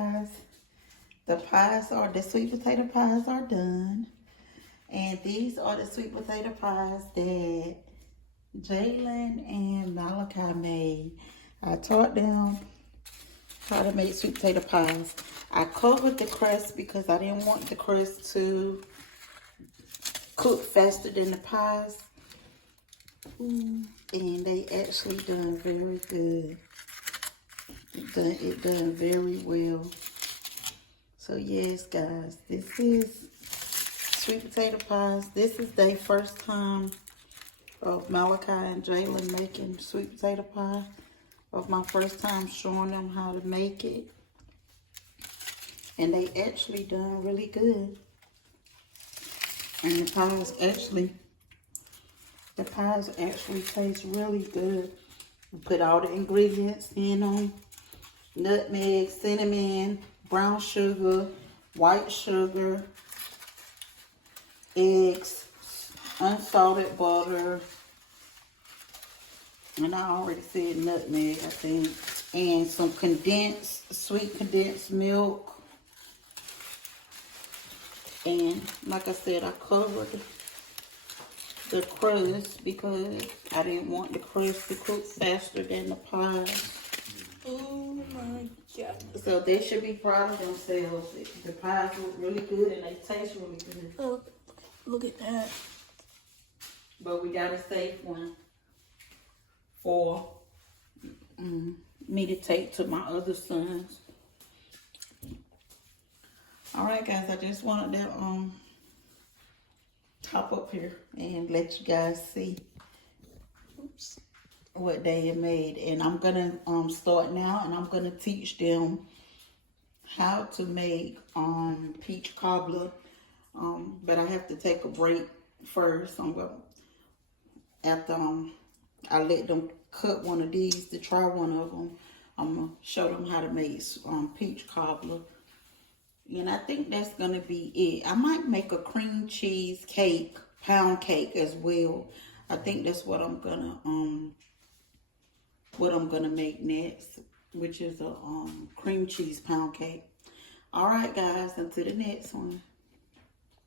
guys, the sweet potato pies are done. And these are the sweet potato pies that Jalen and Malachi made. I taught them how to make sweet potato pies. I covered the crust because I didn't want the crust to cook faster than the pies. And they actually done very good. It done very well. So yes, guys, this is sweet potato pies. This is their first time of Malachi and Jalen making sweet potato pie. Of my first time showing them how to make it. And they actually done really good. And the pies actually taste really good. We put all the ingredients in them. Nutmeg, cinnamon, brown sugar, white sugar, eggs, unsalted butter, and I already said nutmeg, I think, and some sweet condensed milk. And like I said, I covered the crust because I didn't want the crust to cook faster than the pie. Oh my God. So they should be proud of themselves. The pies look really good and they taste really good. Oh, look at that. But we got a safe one for me to take to my other sons. All right, guys, I just wanted to hop up here and let you guys see what they have made. And I'm gonna start now, and I'm gonna teach them how to make peach cobbler. But I have to take a break first. After I let them cut one of these to try one of them, I'm gonna show them how to make peach cobbler. And I think that's gonna be it. I might make a cream cheese cake, pound cake as well. I think that's what I'm gonna make next, which is a cream cheese pound cake. All right, guys, until the next one.